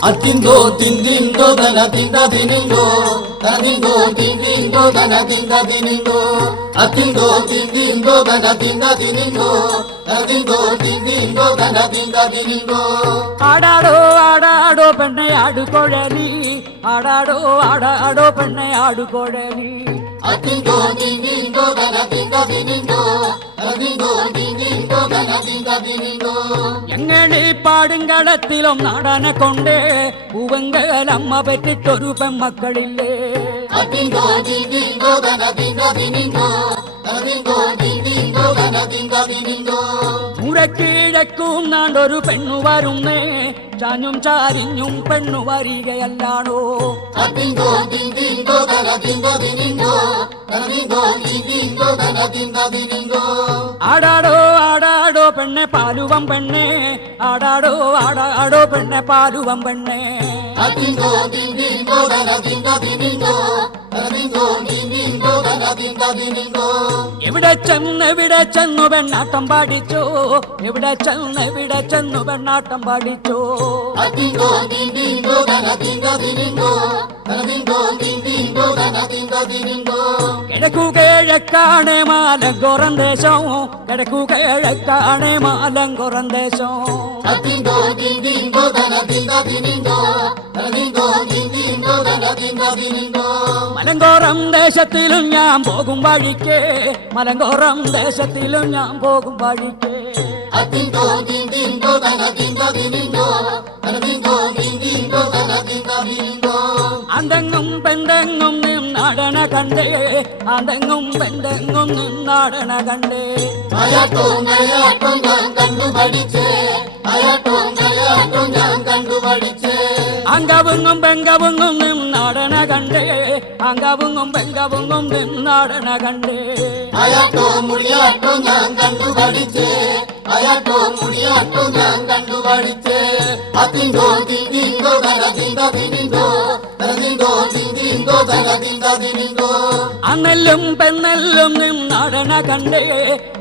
Atindo tindindo dana tinda dinindo danindo tindindo dana tinda dinindo Atindo tindindo dana tinda dinindo danindo tindindo dana tinda dinindo ആടാടോ ആടാടോ പെണ്ണെ ആടുകൊഴലി ആടാടോ ആടാടോ പെണ്ണെ ആടുകൊഴലി അത്തിന്തോ തിന്തിന്തോ തന തിന്ത തിനിന്തോ തനതിന്തോ തിന്തിന്തോ തന തിന്ത തിനിന്തോ ഞങ്ങളീ പാടുംകളത്തിലും നാടനെ കൊണ്ട് പൂവങ്കലമ്മ പെറ്റിട്ടൊരു പെമ്മക്കളില്ലേ അത്തിന്തോ തിന്തിന്തോ തന തിന്ത തിനിന്തോ തനതിന്തോ തിന്തിന്തോ തന തിന്ത തിനിന്തോ മുരക്കീഴക്കും നാണ്ടൊരു പെണ്ണു വരുന്നേ ചാഞ്ഞും ചാരിഞ്ഞും പെണ്ണു വരികയല്ലാണോ അത്തിന്തോ തിന്തിന്തോ തന തിന്ത തിനിന്തോ തനതിന്തോ തിന്തിന്തോ തന തിന്ത തിനിന്തോ ആടാടോ ആടാടോ പെണ്ണെ പാലുവം പെണ്ണെ ആടാടോ ആടാടോ പെണ്ണെ പാലുവം പെണ്ണെ അത്തിന്തോ തിന്തിന്തോ തന തിന്ത തിനിന്തോ തനതിന്തോ തിന്തിന്തോ തന തിന്ത തിനിന്തോ എവിടെ ചെന്നു പെണ്ണാട്ടം പാടിച്ചോ എവിടെ ചെന്നു പെണ്ണാട്ടം പാടിച്ചോ അത്തിന്തോ തിന്തിന്തോ തന തിന്ത തിനിന്തോ തനതിന്തോ തിന്തിന്തോ തന തിന്ത തിനിന്തോ കിഴക്കു കിഴക്കാണ് മാലങ്കുറം ദേശം കിഴക്കു കിഴക്കാണ് മാലങ്കുറം ദേശം അത്തിന്തോ തിന്തിന്തോ തന തിന്ത തിനിന്തോ തനതിന്തോ തിന്തിന്തോ തന തിന്ത തിനിന്തോ മലങ്കോറം ദേശത്തിലും ഞാൻ പോകും വഴിക്ക് മലങ്കോറം ദേശത്തിലും ഞാൻ പോകും വഴിക്ക് അത്തിന്തോ തിന്തിന്തോ തന തിന്ത തിനിന്തോ തനതിന്തോ തിന്തിന്തോ തന തിന്ത തിനിന്തോ അന്തെങ്ങും പെന്തെങ്ങും നിന്നാടന കണ്ടേ അന്തെങ്ങും പെന്തെങ്ങും നിന്നാടന കണ്ടേ അയാട്ടോ നയാട്ടോ ഞാൻ കണ്ടു പഠിച്ചേ അയാട്ടോ നയാട്ടോ ഞാൻ കണ്ടു പഠിച്ചേ അങ്കവുങ്ങും പെങ്കവുങ്ങും നിന്നാടന കണ്ടേ അങ്കവുങ്ങും പെങ്കവുങ്ങും നിന്നാടന കണ്ടേ അയാട്ടോ മുടിയാട്ടോ ഞാൻ കണ്ടു പഠിച്ചേ അയാട്ടോ മുടിയാട്ടോ ഞാൻ കണ്ടു പഠിച്ചേ അത്തിന്തോ തിന്തിന്തോ തന തിന്ത തിനിന്തോ തനതിന്തോ തിന്തിന്തോ തന തിന്ത തിനിന്തോ അന്നെല്ലും പെണ്ണെല്ലും നിന്നാടന കണ്ടേ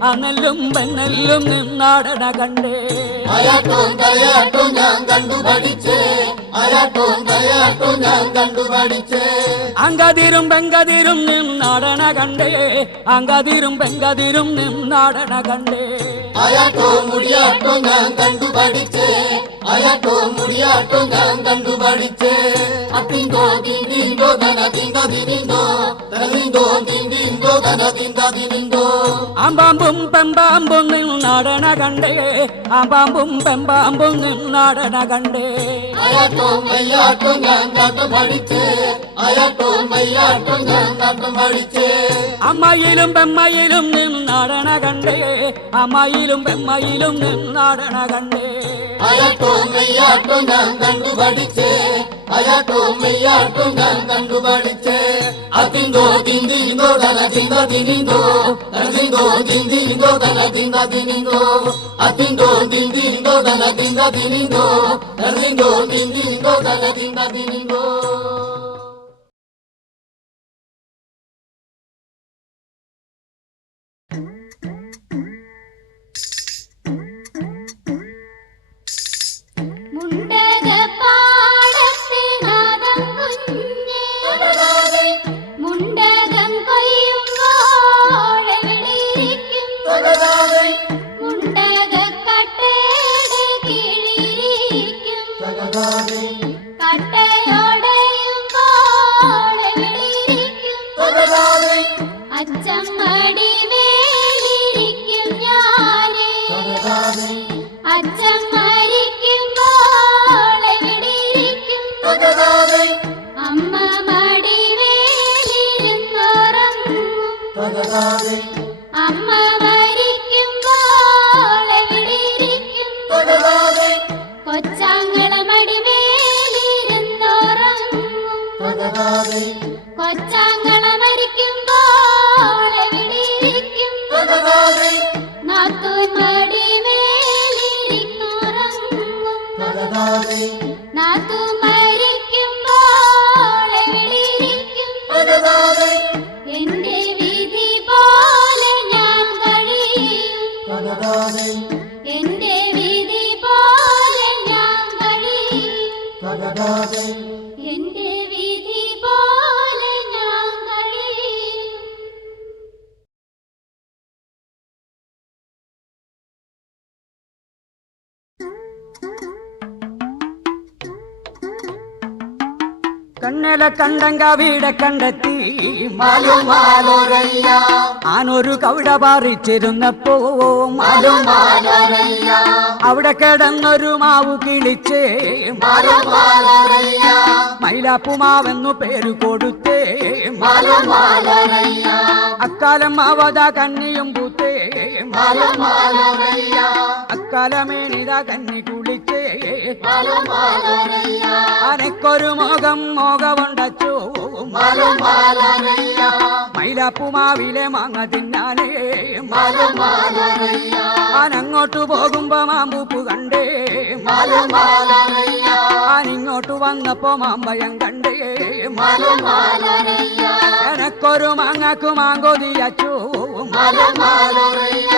അന്നെല്ലും പെണ്ണെല്ലും നിന്നാടന കണ്ടേ അയാട്ടോ തലയാട്ടോ ഞാൻ കണ്ടു പഠിച്ചേ അയാട്ടോ തലയാട്ടോ ഞാൻ കണ്ടു പഠിച്ചേ അങ്കതിരും പെങ്കതിരും നിന്നാടന കണ്ടേ അങ്കതിരും പെങ്കതിരും നിന്നാടന കണ്ടേ അയാട്ടോ മുടിയാട്ടോ ഞാൻ കണ്ടു പഠിച്ചേ അയാട്ടോ മുടിയാട്ടോ ഞാൻ കണ്ടു പഠിച്ചേ അത്തിന്തോ തിന്തിന്തോ തന തിന്ത തിനിന്തോ തനതിന്തോ തിന്തിന്തോ തന തിന്ത തിനിന്തോ അമ്പാമ്പും പെമ്പാമ്പും നിന്നാടന കണ്ടേ അമ്പാമ്പും പെമ്പാമ്പും നിന്നാടന കണ്ടേ അയാട്ടോ മയ്യാട്ടോ ഞാൻ കണ്ടു പഠിച്ചേ അയാട്ടോ മയ്യാട്ടോ ഞാൻ കണ്ടു പഠിച്ചേ അമ്മയിലും പെമ്മയിലും നിന്നാടന കണ്ടേ അമ്മയിലും പെമ്മയിലും നിന്നാടന കണ്ടേ അയാട്ടോ മയ്യാട്ടോ ഞാൻ കണ്ടു പഠിച്ചേ അയാട്ടോ മയ്യാട്ടോ ഞാൻ കണ്ടു പഠിച്ചേ അത്തിന്തോ തിന്തിന്തോ തന തിന്ത തിനിന്തോ തനതിന്തോ തിന്തിന്തോ തന തിന്ത തിനിന്തോ അത്തിന്തോ തിന്തിന്തോ തന തിന്ത തിനിന്തോ തനതിന്തോ തിന്തിന്തോ തന തിന്ത തിനിന്തോ അമ്മ മരിക്കുമ്പോൾ എവിടെയിരിക്കും കൊച്ചാങ്ങള മടിമേലിരുന്നുറങ്ങും കൊച്ചാങ്ങള മരിക്കുമ്പോൾ എവിടെയിരിക്കും നാത്തൂൻ മടിമേലിരുന്നുറങ്ങും നാത്തൂൻ മരിക്കുമ്പോൾ എവിടെയിരിക്കും എന്റെ വിധി പോലെ ഞാൻ കഴിയും എന്റെ വിധി പോലെ ഞാൻ കഴിയും എന്റെ വിധി പോലെ ഞാൻ കഴിയും കണ്ണല കണ്ടങ്ക വീട കണ്ടെത്തി മാലുമാലോരയ്യ ആനൊരു കവിട പറിച്ചിരുന്നപ്പോ മാലുമാലോരയ്യ അവിടെ കിടന്നൊരു മാവു കിളിച്ചേ മാലുമാലോരയ്യ മൈലാപ്പുമാവെന്നു പേരു കൊടുത്തേ മാലുമാലോരയ്യ അക്കാലം മാവത കന്നിയും പൂത്തേ മാലുമാലോരയ്യ അക്കാലമേനിത കന്നി കുളിച്ചേ മാലുമാലോരയ്യ ആനക്കൊരു മോകമുണ്ടച്ചു മാലുമാലോരയ്യ മൈലാപ്പുമാവിലെ മാങ്ങ തിന്നാനേ മാലുമാലോരയ്യ ആനങ്ങോട്ടു പോകുമ്പോ മാമ്പൂപ്പ് കണ്ടേ മാലുമാലോരയ്യ ആനിങ്ങോട്ടു വന്നപ്പോ മാമ്പയം കണ്ടേ മാലുമാലോരയ്യ എനക്കൊരു മാങ്ങാക്കു മാങ്കോതിയച്ചു മാലുമാലോരയ്യ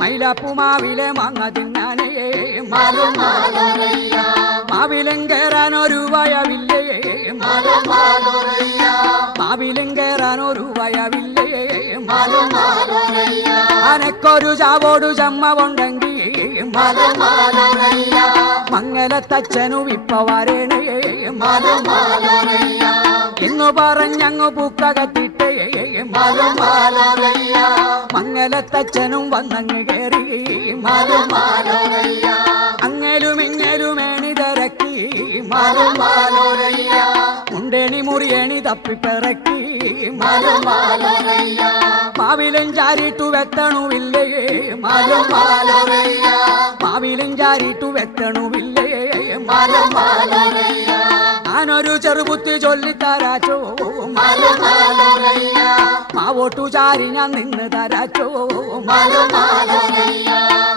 മൈലാപ്പുമാവിലെ മാങ്ങ തിന്നാനേ മാലുമാലോരയ്യ മാവിലും കേറാനൊരു വയവില്ലേ മാലുമാലോരയ്യ മാവിലും കേറാനൊരു വയവില്ലേ മാലുമാലോരയ്യ ആനക്കൊരു ചാവോടു ചമ്മവുണ്ടെങ്കി മാലുമാലോരയ്യ മംഗലത്തച്ഛനു ഇപ്പ വരണേ മാലുമാലോരയ്യ എന്നു പറഞ്ഞങ്ങു പൂക്കകത്തിട്ടേ മാലുമാലോരയ്യ മംഗലത്തച്ഛനും വന്നങ്ങ് കേറി മാലുമാലോരയ്യ അങ്ങലും ഇങ്ങലും ഏണി തിരക്കി മാലുമാലോരയ്യ മുണ്ടേണി മുറിയേണി തപ്പിപ്പിറക്കി മാലുമാലോരയ്യ മാവിലും ചാരിട്ടു വെത്തണുവില്ലേ മാലുമാലോരയ്യ മാവിലും ചാരിട്ടു വെത്തണുവില്ലേ മാലുമാലോരയ്യ ഞാനൊരു ചെറുബുദ്ധി ചൊല്ലിത്തരാച്ചോ മാലുമാലോരയ്യ മാവോട്ടു ചാരി ഞാൻ നിന്ന് തരാച്ചോ മാലുമാലോരയ്യ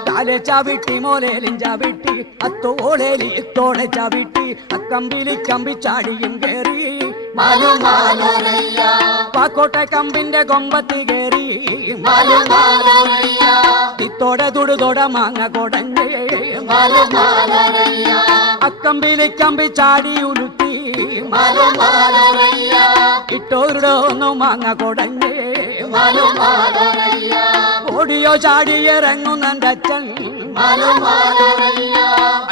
കാലെ ചവിട്ടി മോലേലും ചവിട്ടി അത്തോളേലി ഇത്തോളെ ചവിട്ടി അക്കമ്പിലി കമ്പി ചാടിയും കേറി മാലുമാലോരയ്യ പാക്കോട്ടെ കമ്പിന്റെ കൊമ്പത്തി കേറി മാലുമാലോരയ്യ ഇത്തോടെ തുടുതൊട മാങ്ങ കൊടഞ്ഞേ മാലുമാലോരയ്യ അക്കമ്പിലി കമ്പി ചാടി ഉലുത്തി മാലുമാലോരയ്യ ഇട്ടോരുടെ ഒന്നു മാങ്ങ കൊടഞ്ഞേ മാലുമാലോരയ്യ ഓടിയോ ചാടി ഇറങ്ങുന്നെന്റെ അച്ഛൻ മാലുമാലോരയ്യ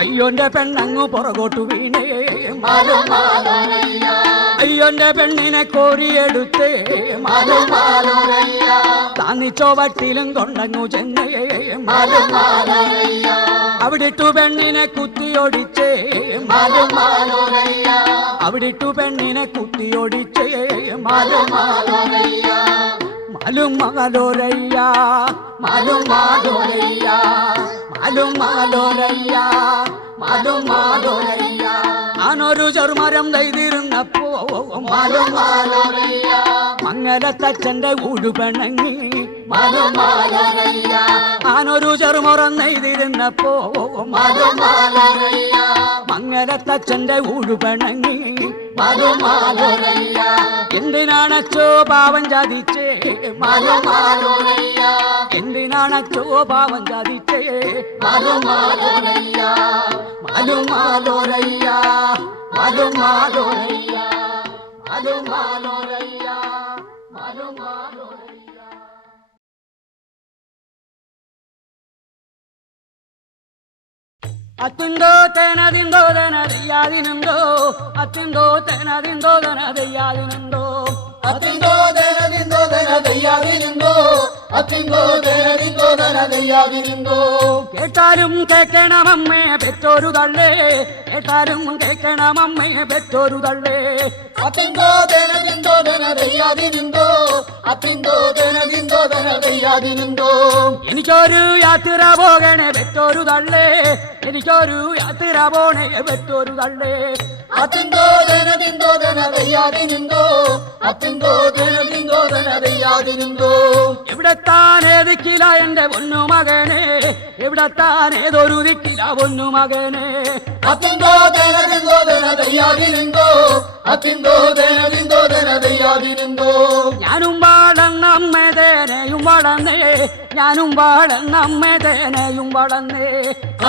അയ്യോന്റെ പെണ്ണങ്ങു പുറകോട്ടു വീണേ മാലുമാലോരയ്യ അയ്യോന്റെ പെണ്ണിനെ കോരിയെടുത്തേ മാലുമാലോരയ്യ താന്നിച്ചോ വട്ടിലും കൊണ്ടങ്ങു ചെന്നേ മാലുമാലോരയ്യ അവിടിട്ടു പെണ്ണിനെ കുത്തിയൊടിച്ചേ മാലുമാലോരയ്യ അവിടിട്ടു പെണ്ണിനെ കുത്തിയൊടിച്ചേ മാലുമാലോരയ്യ മാലുമാലോരയ്യ മാലുമാലോരയ്യ മാലുമാലോരയ്യ മാലുമാലോരയ്യ ആനൊരു ചെറുമരം നെയ്തിരുന്നപ്പോ മാലുമാലോരയ്യ മംഗലത്തച്ഛന്റെ ഊടുപെണങ്ങി മാലുമാലോരയ്യ ആനൊരു ചെറുമുറം നെയ്തിരുന്നപ്പോ മാലുമാലോരയ്യ മംഗലത്തച്ഛന്റെ ഊടുപെണങ്ങി മാലുമാലോരയ്യ എന്തിനാണച്ചോ പാവം ചതിച്ചേ മാലുമാലോരയ്യ എന്തിനാണച്ചോ പാവം ചതിച്ചേ മാലുമാലോരയ്യ മാലുമാലോരയ്യ മാലുമാലോരയ്യ മാലുമാലോരയ്യ മാലുമാലോരയ്യ അത്തിന്തോ തേനതിന്തോ തനതയ്യാതിനുണ്ടോ അത്തിന്തോ തേനതിന്തോ തനതയ്യാതിനുണ്ടോ അത്തിന്തോ ധനദിന്തോ ധനദയ്യാതിരുന്തോ അത്തിന്തോ ധനദിന്തോ ധനദയ്യാതിരുന്തോ കേട്ടാലും കേൾക്കണമമ്മേ പെറ്റോരു തള്ളേ കേട്ടാലും കേൾക്കണമമ്മേ പെറ്റോരു തള്ളേ അത്തിന്തോ ധനദിന്തോ ധനദയ്യാതിരുന്തോ അത്തിന്തോ ധനദിന്തോ ധനദയ്യാതിരുന്തോ എനിക്കൊരു യാത്ര പോകണേ പെറ്റോരു തള്ളേ എനിക്കൊരു യാത്ര പോണേ പെറ്റോരു തള്ളേ അത്തിന്തോ ധനദിന്തോ ധനദയ്യാതിരുന്തോ അത്തിന്തോ ധനദിന്തോ ധനദയ്യാതിരുന്തോ എവിടെത്താൻ ഏതിക്കില എന്റെ പൊന്നു മകനെ എവിടെത്താൻ ഏതൊരു ദിക്കില പൊന്നു മകനെ അത്തിന്തോ ധനദിന്തോ ധനദയ്യാതിരുന്തോ അത്തിന്തോ ധനദിന്തോ ധനദയ്യാതിരുന്തോ ഞാനും വളർന്നമ്മേ തേനയും വളർന്നേ ഞാനും വളർന്നമ്മേ തേനയും വളർന്നേ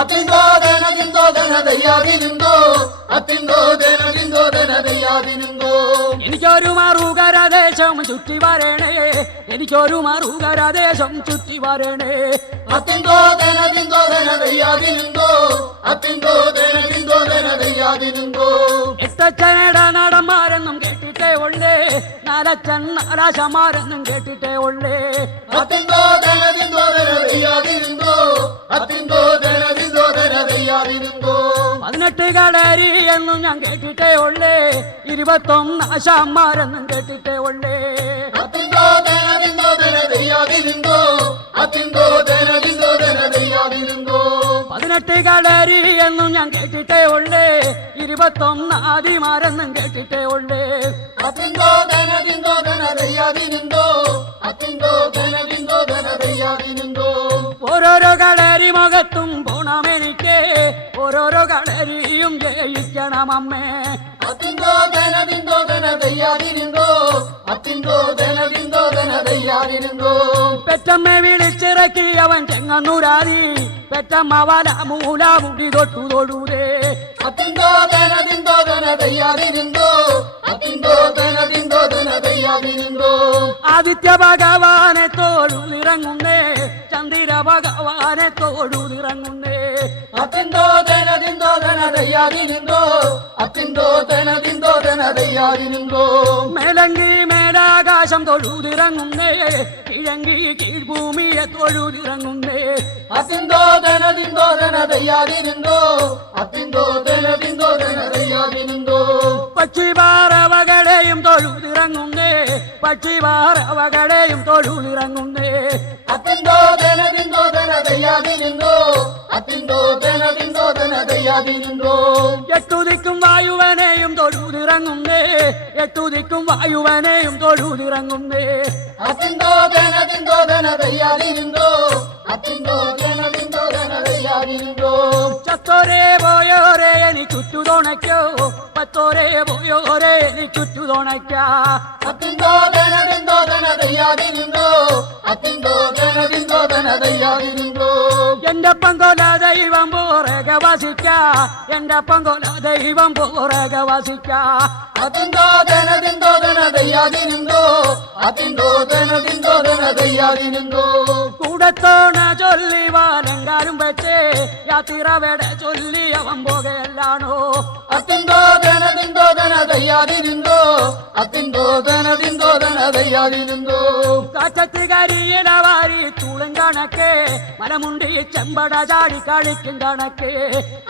അത്തിന്തോ ധനദിന്തോ ധനദയ്യാതിരുന്തോ അത്തിന്തോ ധനദിന്തോ ധനദയ്യാതിരുന്തോ എനിക്കൊരു മറുകരദേശം ചുറ്റി വരണേ എനിക്കൊരു മറുകരദേശം ചുറ്റി വരണേ അത്തിന്തോ ധനദിന്തോ ധനദയ്യാതിരുന്തോ അത്തിന്തോ ധനദിന്തോ ധനദയ്യാതിരുന്തോ എട്ടച്ചനട നടന്മാരെന്നും അച്ഛൻ നാലാശമാരെന്നും കേട്ടിട്ടേ ഉള്ളേ. അത്തിന്തോ ധനതിന്തോ ധനതയ്യാതിരുന്തോ, അത്തിന്തോ ധനതിന്തോ ധനതയ്യാതിരുന്തോ. 18 കളരി എന്നും ഞാൻ കേട്ടിട്ടേ ഉള്ളേ. 21 ആശാന്മാരെന്നും കേട്ടിട്ടേ ഉള്ളേ. അത്തിന്തോ ധനതിന്തോ ധനതയ്യാതിരുന്തോ, അത്തിന്തോ ധനതിന്തോ ധനതയ്യാതിരുന്തോ. 18 കളരി എന്നും ഞാൻ കേട്ടിട്ടേ ഉള്ളേ. 21 ആദിമാരെന്നും കേട്ടിട്ടേ ഉള്ളേ. അത്തിന്തോ ധനതിന്തോ ധനതയ്യാതിരുന്തോ, അത്തിന്തോ ധനതിന്തോ ധനതയ്യാതിരുന്തോ. ഓരോരോ കളരി മുഖത്തും പോണമെനിക്ക്, ഓരോരോ കളരിയും ജയിക്കണം അമ്മേ. അത്തിന്തോ ധനതിന്തോ ധനതയ്യാതിരുന്തോ, അത്തിന്തോ ധനതിന്തോ ധനതയ്യാതിരുന്തോ. പെറ്റമ്മ വിളിച്ചിറക്കി അവൻ ചെങ്ങന്നൂരാതി, പെറ്റമ്മ വല മൂല മുടി തൊട്ടു തൊടൂരേ. അത്തിന്തോ ധനതിന്തോ ധനതയ്യാതിരുന്തോ, അത്തിന്തോ ധനതിന്തോ ധനതയ്യാതിരുന്തോ. ആദിത്യ ഭഗവാനെ തോഴുതിറങ്ങുന്നേ, ചന്ദ്ര ഭഗവാനെ തോഴുതിറങ്ങുന്നേ. അത്തിന്തോ ധനതിന്തോ ധനതയ്യാതിരുന്തോ, അത്തിന്തോ ധനതിന്തോ ധനതയ്യാതിരുന്തോ. മേലങ്കി മേലാകാശം തൊഴുതിറങ്ങുന്നേ, കിഴങ്കി കീഴ്ഭൂമിയെ തൊഴുതിറങ്ങുന്നേ. അത്തിന്തോ ധനതിന്തോ ധനതയ്യാതിരുന്തോ, അത്തിന്തോ ധനതിന്തോ ധനതയ്യാതിരുന്തോ. പക്ഷിപാറവകളെയും തൊഴുതിറങ്ങുന്നേ, പക്ഷിപാറവകളെയും തൊഴുതിറങ്ങുന്നേ. അത്തിന്തോ ധനതിന്തോ ധനതയ്യാതിരുന്തോ, അത്തിന്തോ ധനതിന്തോ ധനതയ്യാതിരുന്തോ. എട്ടുദിക്കും വായുവനെയും തൊഴുതിറങ്ങുന്നേ, എട്ടുദിക്കും വായുവനെയും തൊഴുതിറങ്ങുന്നേ. അത്തിന്തോ ധനതിന്തോ ധനതയ്യാതിരുന്തോ, അത്തിന്തോ ധനതിന്തോ ധനതയ്യാതിരുന്തോ. ചത്തോരേ പോയോരേ എനി ചുറ്റു തുണയ്ക്കോ, പത്തോരേ പോയോരേ എനി ചുറ്റു തുണയ്ക്ക. അത്തിന്തോ ധനതിന്തോ ധനതയ്യാതിരുന്തോ, അത്തിന്തോ ധനതിന്തോ ധനതയ്യാതിരുന്തോ. എന്റെ പങ്കൊല ദൈവം പോറക വസിക്ക, എന്റെ പങ്കൊല ദൈവം പോറക വസിക്ക. അത്തിന്തോ ധനതിന്തോ ധനതയ്യാതിരുന്തോ, അത്തിന്തോ ധനതിന്തോ ധനതയ്യാതിരുന്തോ. കൂടത്തോണ ചൊല്ലി വാലങ്കാരും വെച്ചേ, യാത്തിറവട ചൊല്ലി അവൻ പോകയല്ലാണോ. അത്തിന്തോ ധനതിന്തോ ധനതയ്യാതിരുന്തോ, അത്തിന്തോ ധനതിന്തോ ധനതയ്യാതിരുന്തോ. കാറ്റത്ത് കരിയിടവാരി തൂളും കണക്കേ, മലമുണ്ടി ചെമ്പട ചാടി കളിക്കും കണക്കേ.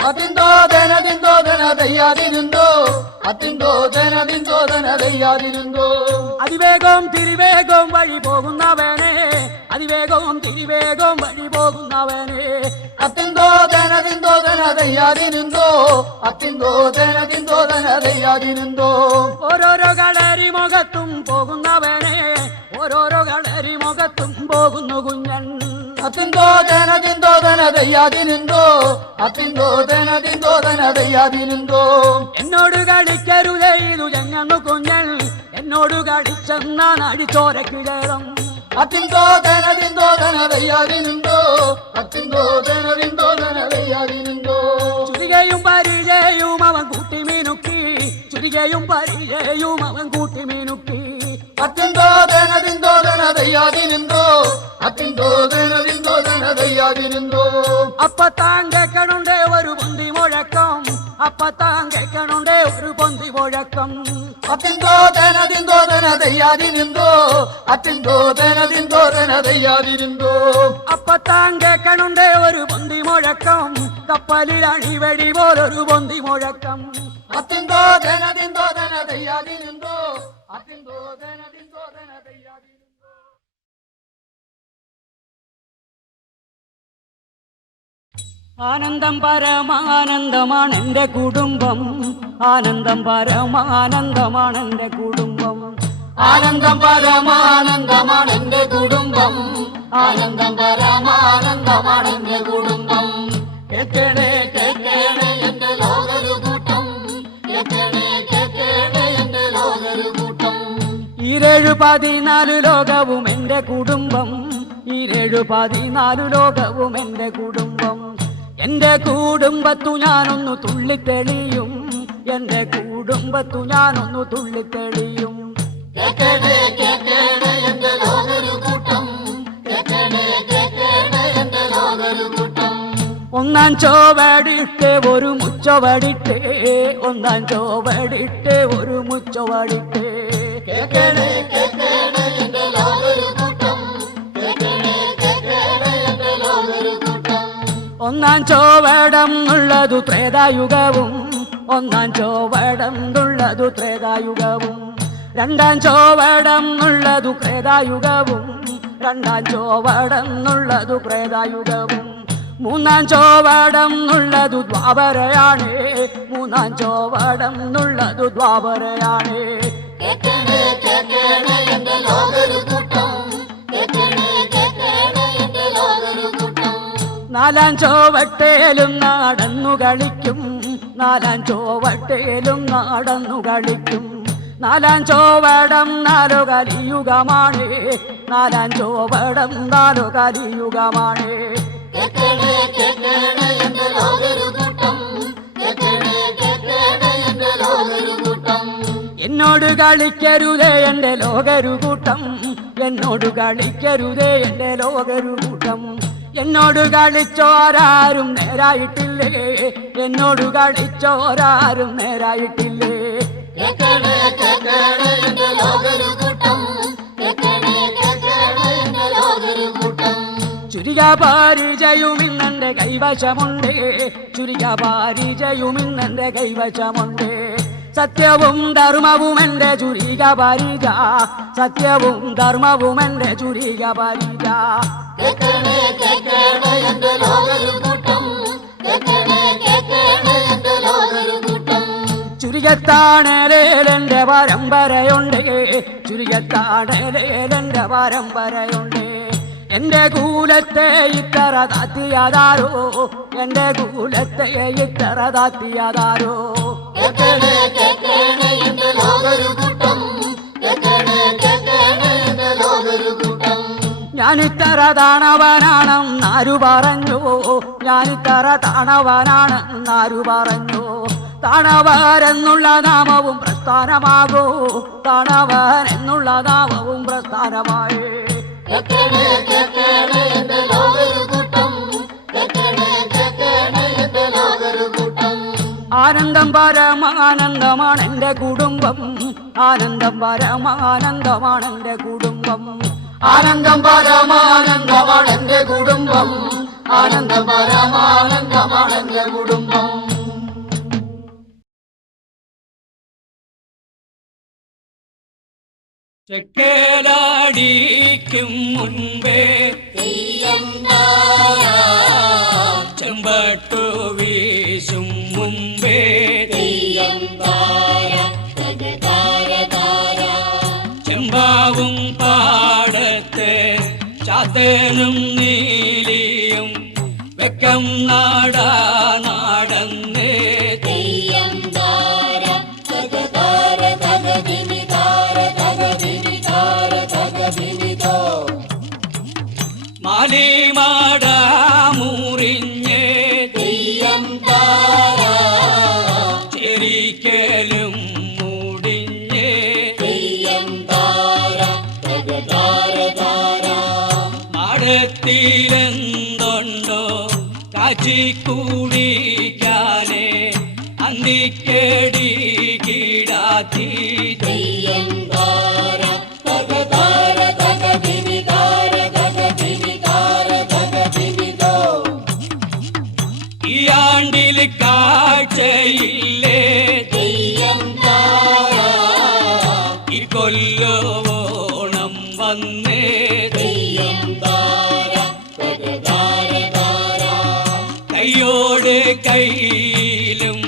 അത്തിന്തോ ധനതിന്തോ ധനതയ്യാതിരുന്തോ, അത്തിന്തോ ധനതിന്തോ ധനതയ്യാതിരുന്തോ. അതിവേഗവും തിരിവേഗവും വഴി പോകുന്നവനെ, അതിവേഗവും തിരിവേഗവും വഴി പോകുന്നവനെ. അത്തിന്തോ ധനതിന്തോ ധനതയ്യാതിരുന്തോ, അത്തിന്തോ ധനതിന്തോ ധനതയ്യാതിരുന്തോ. ഓരോരോ കളരി മുഖത്തും പോകുന്നവനെ, ഓരോരോ കളരി മുഖത്തും പോകുന്നു കുഞ്ഞൻ. അത്തിന്തോ ധനതിന്തോ ധനതയ്യാതിരുന്തോ, അത്തിന്തോ ധനതിന്തോ ധനതയ്യാതിരുന്തോ. എന്നോട് കളിക്കരുതേ ഇതു ചെങ്ങന്നു കുഞ്ഞൻ, എന്നോട് കളിച്ചെന്നാൻ അടിച്ചോരക്ക് കയറും. അത്തിന്തോ ധനതിന്തോ ധനതയ്യാതിരുന്തോ, അത്തിന്തോ ധനതിന്തോ ധനതയ്യാതിരുന്തോ. ചുരികയും പരിചയും അവൻ കൂട്ടി മീനുക്കി, ചുരികയും പരിചയും അവൻ കൂട്ടി മീനുക്കി. അത്തിന്തോ ധനതിന്തോ ധനതയ്യാതിരുന്തോ, അത്തിന്തോ ധനതിന്തോ ധനതയ്യാതിരുന്തോ. അപ്പത്താൻ കേക്കണുണ്ടേ ഒരു പൊന്തി മുഴക്കം, അപ്പത്താൻ കേക്കണുണ്ടേ ഒരു പൊന്തി മുഴക്കം. അത്തിന്തോ ധനതിന്തോ ധനതയ്യാതിരുന്തോ, അത്തിന്തോ ധനതിന്തോ ധനതയ്യാതിരുന്തോ. അപ്പത്താൻ കേക്കണുണ്ടേ ഒരു പൊന്തി മുഴക്കം, കപ്പലിൽ അണിവെടി പോലൊരു പൊന്തി മുഴക്കം. അത്തിന്തോ ധനതിന്തോ ധനതയ്യാതിരുന്തോ, അത്തിന്തോ ധനതിന്തോ ധനതയ്യാതിരുന്തോ. ആനന്ദം പരമാനന്ദമാണ് എൻ്റെ കുടുംബം, ആനന്ദം പരമാനന്ദമാണ് എൻ്റെ കുടുംബം. ആനന്ദം പരമാനന്ദമാണ് എന്റെ കുടുംബം, ആനന്ദം പരമാനന്ദമാണ് എന്റെ കുടുംബം. കേൾക്കണേ കേൾക്കണേ എന്റെ ലോകരു കൂട്ടം, കേൾക്കണേ കേൾക്കണേ എന്റെ ലോകരു കൂട്ടം. 14 ലോകവും എൻ്റെ കുടുംബം, 14 ലോകവും എൻ്റെ കുടുംബം. എൻ്റെ കുടുംബത്തു ഞാനൊന്നു തുള്ളിത്തെളിയും, എൻ്റെ കുടുംബത്തു ഞാനൊന്നു തുള്ളിത്തെളിയും. കേൾക്കണേ കേൾക്കണേ എന്റെ ലോകരു കൂട്ടം, കേൾക്കണേ കേൾക്കണേ എന്റെ ലോകരു കൂട്ടം. ഒന്നാം ചോവടിട്ട് ഒരു മുച്ചവടിട്ട്, ഒന്നാം ചോവടിട്ട് ഒരു മുച്ചവടിട്ട്. കേക്കണേ കേക്കണേ എന്റെ ലോകരു കൂട്ടം, കേക്കണേ കേക്കണേ എന്റെ ലോകരു കൂട്ടം. ഒന്നാം ചോവടം നുള്ളതു ത്രേതായുഗവും, ഒന്നാം ചോവടം നുള്ളതു ത്രേതായുഗവും, രണ്ടാം ചോവടം നുള്ളതു ത്രേതായുഗവും, രണ്ടാം ചോവടം നുള്ളതു ത്രേതായുഗവും, മൂന്നാം ചോവടം നുള്ളതു ദ്വാപരയാണ്, മൂന്നാം ചോവടം നുള്ളതു ദ്വാപരയാണ്. കേക്കണേ കേക്കണേ എന്റെ ലോകരു കൂട്ടം, കേക്കണേ കേക്കണേ എന്റെ ലോകരു കൂട്ടം. നാലാം ചോവട്ടേലും നടന്നു കളിക്കും, നാലാം ചോവട്ടേലും നടന്നു കളിക്കും, നാലാം ചോവടം നാലു കലിയുഗമാണ്, നാലാം ചോവടം നാലു കലിയുഗമാണ്. കേക്കണേ കേക്കണേ എന്റെ ലോകരു കൂട്ടം, കേക്കണേ കേക്കണേ എന്റെ ലോകരു കൂട്ടം. എന്നോട് കളിക്കരുതേ എൻ്റെ ലോകരു കൂട്ടം, എന്നോട് കളിക്കരുതേ എൻ്റെ ലോകരു കൂട്ടം. എന്നോട് കളിച്ചോരാരും നേരായിട്ടില്ലേ, എന്നോട് കളിച്ചോരാരും നേരായിട്ടില്ലേ. കേക്കണേ കേക്കണേ എന്റെ ലോകരു കൂട്ടം, കേക്കണേ കേക്കണേ എന്റെ ലോകരു കൂട്ടം. ചുരിക പാരിജയുമിന്നെൻ്റെ കൈവശമുണ്ട്, ചുരിക പാരിജയുമിന്നെൻ്റെ കൈവശമുണ്ട്. സത്യവും ധർമ്മവും എൻ്റെ ചുരിക പാരിജ, സത്യവും ധർമ്മവും എൻ്റെ ചുരിക പാരിജ. കേക്കണേ കേക്കണേ എന്റെ ലോകരു കൂട്ടം, കേക്കണേ കേക്കണേ എന്റെ ലോകരു കൂട്ടം. ചുരികത്താണേലെൻ്റെ പരമ്പരയുണ്ട്, ചുരികത്താണേലെൻ്റെ പരമ്പരയുണ്ട്. എൻ്റെ കൂലത്തെ ഇത്തറ താത്തിയതാരോ, എൻ്റെ കൂലത്തെ ഇത്തറ താത്തിയതാരോ. കേക്കണേ കേക്കണേ എന്റെ ലോകരു കൂട്ടം, കേക്കണേ കേക്കണേ എന്റെ ലോകരു കൂട്ടം. ഞാനിത്തറ താണവനാണെന്നാരു പറഞ്ഞു, ഞാനിത്തറ താണവനാണെന്നാരു പറഞ്ഞു. താണവരെന്നുള്ള നാമവും പ്രസ്ഥാനമാകൂ, താണവൻ എന്നുള്ള നാമവും പ്രസ്ഥാനമായി. കേക്കണേ കേക്കണേ എന്റെ ലോകരു കൂട്ടം, കേക്കണേ കേക്കണേ എന്റെ ലോകരു കൂട്ടം. ആനന്ദം പരമാനന്ദമാണ് എൻ്റെ കുടുംബം, ആനന്ദം പരമാനന്ദമാണ് എൻ്റെ കുടുംബം, ആനന്ദം പരമാനന്ദമാണ് എന്റെ കുടുംബം, ആനന്ദം പരമാനന്ദമാണ് എന്റെ കുടുംബം. ചെക്കേലാടിക്കും മുൻപേ തെയ്യം താരാ, ചെമ്പട്ടു വീശും മുൻപേ തെയ്യം താരാ, തക താര താരാ. ചെമ്പാവും പാടത്ത് ചാത്തനും നീലിയും വെക്കം നാടാ നാടന്നേ. തെയ്യം താരാ, തക താര തക ദിനി താര, തക ദിനി താര തക ദിനി തോ. മാലിമാടാ മുറിഞ്ഞേ തെയ്യം താരാ, ചെരിക്കലും മുടിഞ്ഞേ. തെയ്യം താര, തക താര താരാ. നാടത്തിലെന്തുണ്ടോ കാച്ചിക്കൂടിക്കാനേ അന്തിക്കേടി കീടാത്തി. തെയ്യം താര, തക താര തക ദിനി താര, തക ദിനി താര തക ദിനി തോ. ഈ ആണ്ടിൽ കാഴ്ചയില്ലേ തെയ്യം താരാ, ഈ കൊല്ലോണം വന്നേ. തെയ്യം താര, തക താര താരാ. കൈയോട് കയ്യിലും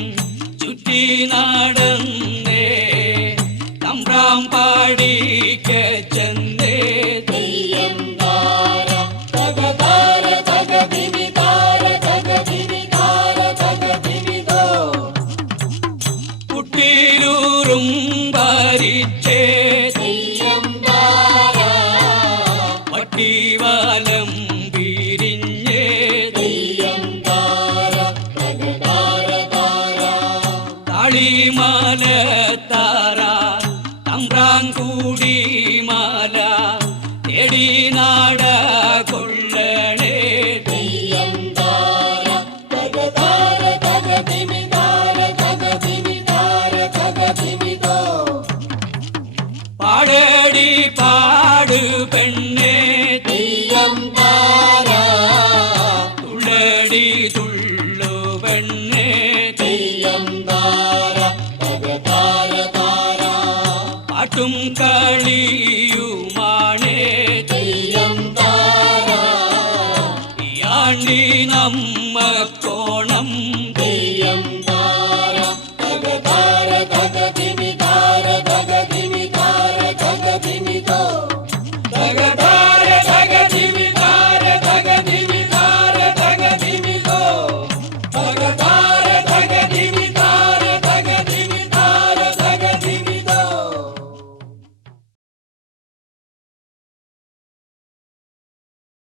ചുറ്റി നടന്നേ തമ്പ്രാം പാടിക്ക് ചെന്നേ. തെയ്യം താര, തക താര തക ദിനി താര, തക ദിനി താര തക ദിനി തോ. കുട്ടിലൂറും ഭരിച്ചേ തെയ്യം താരാ, വട്ടിവാലം പിരിഞ്ഞേ. തെയ്യം താര, തക താര താരാ. താളിമാല താറ തമ്പ്രാൻ കൂടിമാല തേടി നാട കൊള്ളണേ. തെയ്യം താര, തക താര തക ദിനി താര, തക ദിനി താര തക ദിനി തോ. ഓർമ്മക്കോണം